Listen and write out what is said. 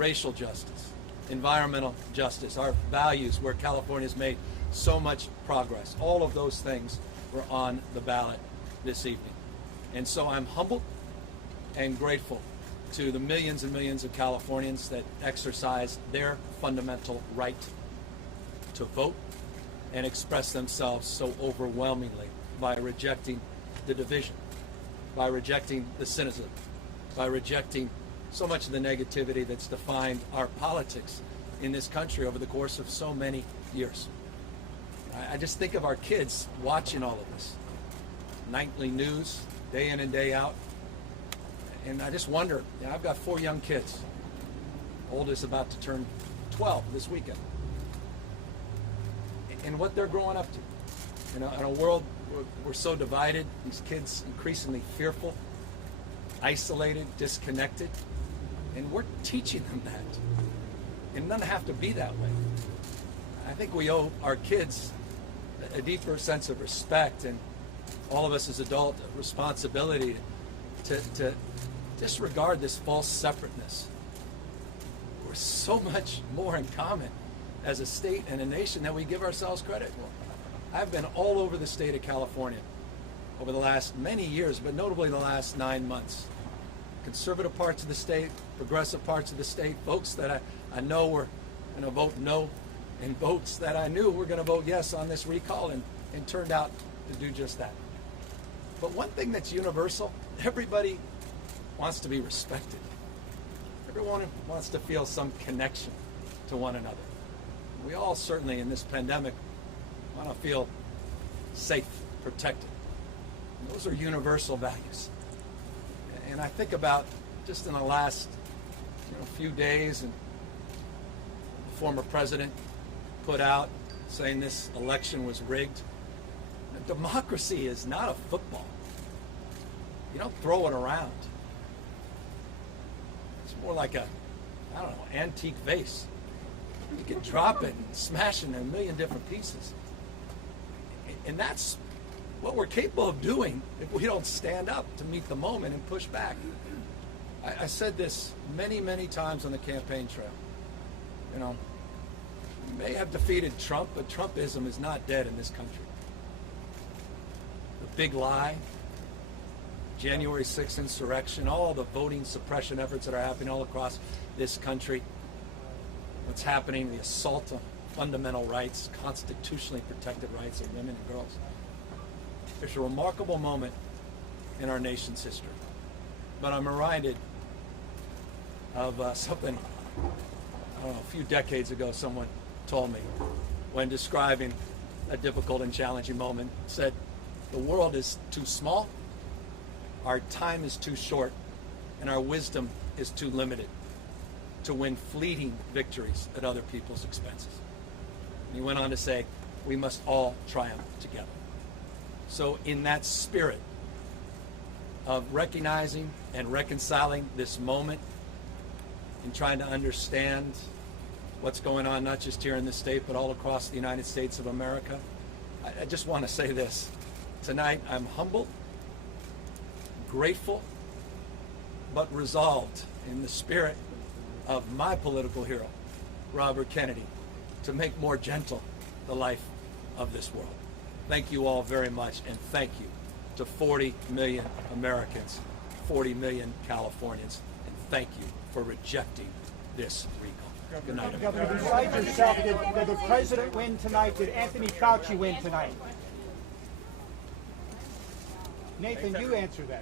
racial justice, environmental justice, our values where California has made so much progress. All of those things were on the ballot this evening. And so I'm humbled and grateful to the millions and millions of Californians that exercise their fundamental right to vote and express themselves so overwhelmingly by rejecting the division, by rejecting the cynicism, by rejecting so much of the negativity that's defined our politics in this country over the course of so many years. I just think of our kids watching all of this. Nightly news, day in and day out. And I just wonder, I've got 4 young kids. Oldest about to turn 12 this weekend. And what they're growing up to. In a world where we're so divided, these kids increasingly fearful, isolated, disconnected. And we're teaching them that. And it doesn't have to be that way. I think we owe our kids a deeper sense of respect, and all of us as adults a responsibility to disregard this false separateness. We're so much more in common as a state and a nation than we give ourselves credit for. I've been all over the state of California over the last many years, but notably the last 9 months. Conservative parts of the state, progressive parts of the state, folks that I know were going to vote no, and votes that I knew were going to vote yes on this recall, and turned out to do just that. But one thing that's universal, everybody wants to be respected. Everyone wants to feel some connection to one another. We all certainly in this pandemic want to feel safe, protected. And those are universal values. And I think about just in the last few days, and the former president put out saying this election was rigged. Democracy is not a football. You don't throw it around. It's more like a, antique vase. You can drop it and smash it in a million different pieces. And that's what we're capable of doing if we don't stand up to meet the moment and push back. I said this many, many times on the campaign trail. We may have defeated Trump, but Trumpism is not dead in this country. The big lie, January 6th insurrection, all the voting suppression efforts that are happening all across this country, what's happening, the assault on fundamental rights, constitutionally protected rights of women and girls. There's a remarkable moment in our nation's history. But I'm reminded of something, a few decades ago someone told me when describing a difficult and challenging moment, said, the world is too small, our time is too short, and our wisdom is too limited to win fleeting victories at other people's expenses. And he went on to say, we must all triumph together. So in that spirit of recognizing and reconciling this moment and trying to understand what's going on, not just here in this state, but all across the United States of America, I just want to say this. Tonight, I'm humbled, grateful, but resolved in the spirit of my political hero, Robert Kennedy, to make more gentle the life of this world. Thank you all very much, and thank you to 40 million Americans, 40 million Californians, and thank you for rejecting this recall. Good night, everybody. Governor, besides yourself, did the president win tonight? Did Anthony Fauci win tonight? Nathan, you answer that.